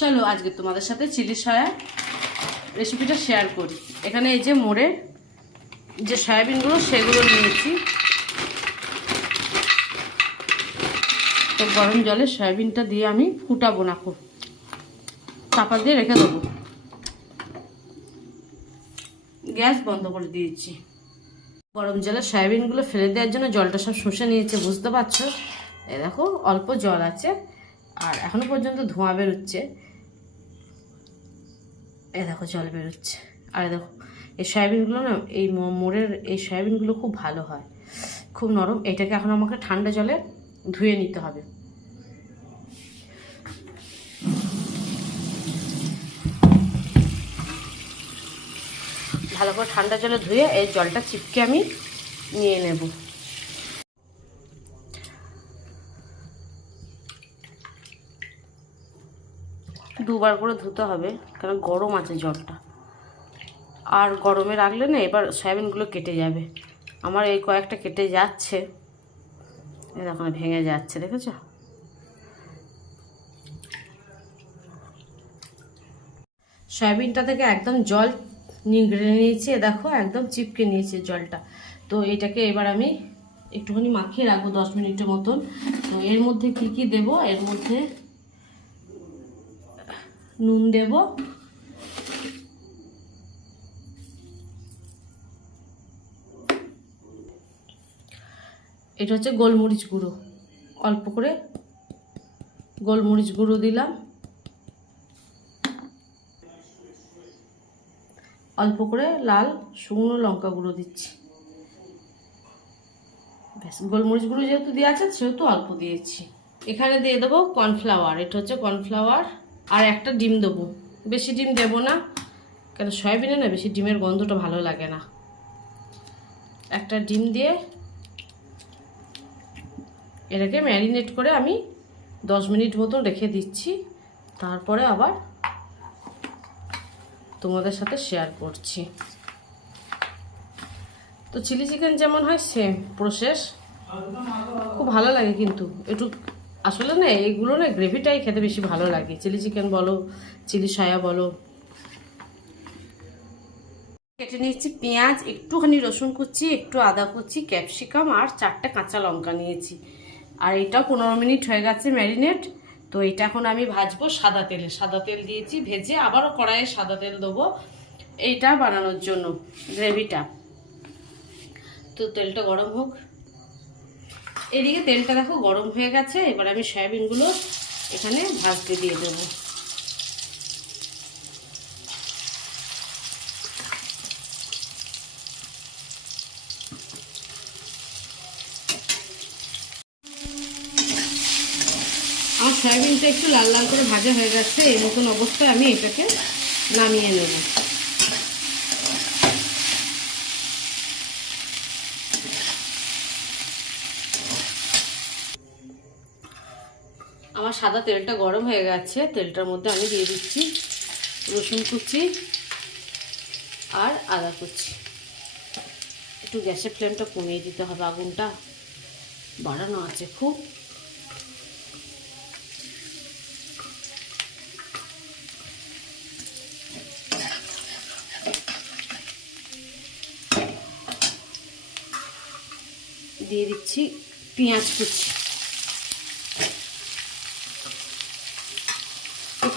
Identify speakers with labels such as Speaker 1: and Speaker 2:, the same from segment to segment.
Speaker 1: চলো আজকে তোমাদের সাথে চিলি সয়া রেসিপিটা শেয়ার করি। এখানে এই যে মোড়ে যে সয়াবিনগুলো, সেগুলো নিয়েছি। তো গরম জলে সয়াবিনটা দিয়ে আমি ফুটাবো না খুব চাপা দিয়ে রেখে দেবো। গ্যাস বন্ধ করে দিয়েছি। গরম জলে সয়াবিনগুলো ফেলে দেওয়ার জন্য জলটা সব শুষে নিয়েছে, বুঝতে পারছ? এ দেখো, অল্প জল আছে। আর এখনও পর্যন্ত ধোঁয়া বেরোচ্ছে। এই দেখো, জল বেরোচ্ছে। আর দেখো, এই সয়াবিনগুলো না, এই মোড়ের এই সয়াবিনগুলো খুব ভালো হয়। খুব নরম। এটাকে এখন আমাকে ঠান্ডা জলে ধুয়ে নিতে হবে। ভালো করে ঠান্ডা জলে ধুয়ে এই জলটা চিপকে আমি নিয়ে নেব। দুবার করে ধুতে হবে, কারণ গরম আছে জলটা আর গরমে রাখলে না, এবার সয়াবিনগুলো কেটে যাবে। আমার এই কয়েকটা কেটে যাচ্ছে। না ভেঙে যাচ্ছে, দেখেছ? সয়াবিনটা থেকে একদম জল নিংড়ে নিয়েছি দেখো, একদম চিপকে নিয়েছে জলটা। তো এটাকে এবার আমি একটুখানি মাখিয়ে রাখব দশ মিনিটের মতন। তো এর মধ্যে কি কি দেব? এর মধ্যে নুন দেব। এটা হচ্ছে গোলমরিচ গুঁড়ো। অল্প করে গোলমরিচ গুঁড়ো দিলাম। অল্প করে লাল শুকনো লঙ্কা গুঁড়ো দিচ্ছি। ব্যাস, গোলমরিচ গুঁড়ো যেহেতু দেওয়া আছে, সেহেতু অল্প দিয়েছি। এখানে দিয়ে দেবো কর্নফ্লাওয়ার, এটা হচ্ছে কর্নফ্লাওয়ার। আর একটা ডিম দেবো। বেশি ডিম দেবো না, কেন সয়াবিনে না বেশি ডিমের গন্ধটা ভালো লাগে না। একটা ডিম দিয়ে এটাকে ম্যারিনেট করে আমি দশ মিনিট মতন রেখে দিচ্ছি। তারপরে আবার তোমাদের সাথে শেয়ার করছি। তো চিলি চিকেন যেমন হয় সেম প্রসেস খুব ভালো লাগে কিন্তু, একটু আসলে না এইগুলো না গ্রেভিটাই খেতে বেশি ভালো লাগে। চিলি চিকেন বলো, চিলি সয়া বলো। কেটে নিয়েছি পেঁয়াজ, একটুখানি রসুন কুচি, একটু আদা কুচি, ক্যাপসিকাম আর চারটে কাঁচা লঙ্কা নিয়েছি। আর এটাও পনেরো মিনিট হয়ে গেছে ম্যারিনেট। তো এটা এখন আমি ভাজবো সাদা তেলে। সাদা তেল দিয়েছি, ভেজে আবারও কড়াইয়ে সাদা তেল দেবো এইটা বানানোর জন্য গ্রেভিটা। তো তেলটা গরম হোক। এদিকে তেলটা দেখো গরম হয়ে গেছে, এবার আমি সয়াবিনগুলো এখানে ভাজতে দিয়ে দেবো। আমার সয়াবিনটা একটু লাল লাল করে ভাজা হয়ে গেছে, এই মতন অবস্থায় আমি এটাকে নামিয়ে নেব। আমার সাদা তেলটা গরম হয়ে গেছে। তেলটার মধ্যে আমি দিয়ে দিচ্ছি রসুন কুচি আর আদা কুচি। একটু গ্যাসের ফ্লেমটা কমিয়ে দিতে হবে, আগুনটা বাড়ানো আছে খুব। দিয়ে দিচ্ছি পেঁয়াজ কুচি।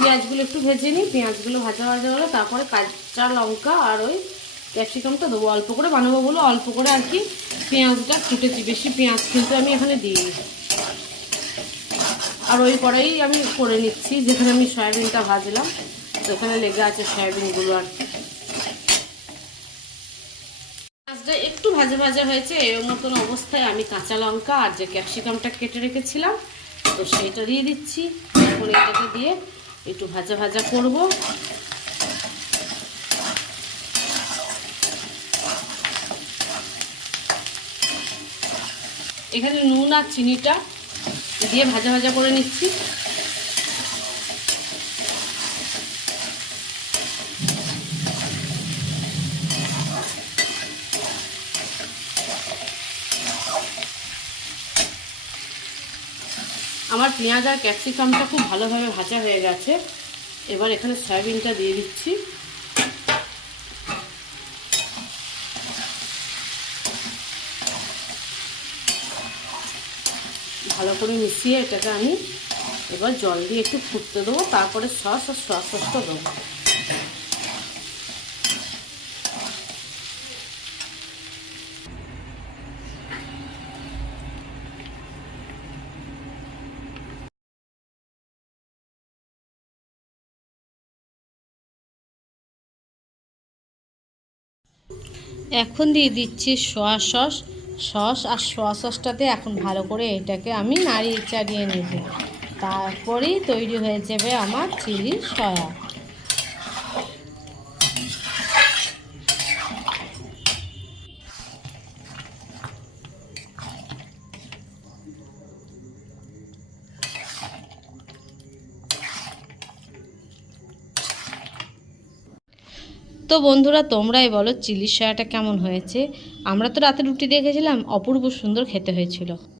Speaker 1: পেঁয়াজগুলো একটু ভেজে নিই। পেঁয়াজগুলো ভাজা ভাজা হলে, তারপরে কাঁচা লঙ্কা আর ওই ক্যাপসিকামটা দেবো। অল্প করে বানাবো বলে অল্প করে আর কি পেঁয়াজটা ফুটেছি বেশি পেঁয়াজ কিন্তু আমি এখানে দিই আর ওই কড়াই আমি করে নিচ্ছি, যেখানে আমি সয়াবিনটা ভাজলাম, ওখানে লেগে আছে সয়াবিনগুলো আর পেঁয়াজটা একটু ভাজা ভাজা হয়েছে, এর মতন অবস্থায় আমি কাঁচা লঙ্কা আর যে ক্যাপসিকামটা কেটে রেখেছিলাম, তো সেইটা দিয়ে দিচ্ছি। এখন এটাকে দিয়ে একটু ভাজা ভাজা করব। এখানে নুন আর চিনিটা দিয়ে ভাজা ভাজা করে নিচ্ছি। আমার পেঁয়াজ আর ক্যাপসিকামটা খুব ভালোভাবে ভাজা হয়ে গেছে। এবার এখানে সয়াবিনটা দিয়ে দিচ্ছি। ভালো করে মিশিয়ে এটাকে আমি এবার জল দিয়ে একটু ফুটতে দেবো, তারপরে সস আর সস দেবো। এখন দিয়ে দিচ্ছি সোয়া সস। সস আর সোয়া সসটাতে এখন ভালো করে এটাকে আমি নাড়িয়ে চাড়িয়ে নেব। তারপরেই তৈরি হয়ে যাবে আমার চিলি সয়া। তো বন্ধুরা, তোমরাই বলো চিলি সয়াটা কেমন হয়েছে? আমরা তো রাতে রুটি দেখেছিলাম অপূর্ব সুন্দর খেতে হয়েছিল।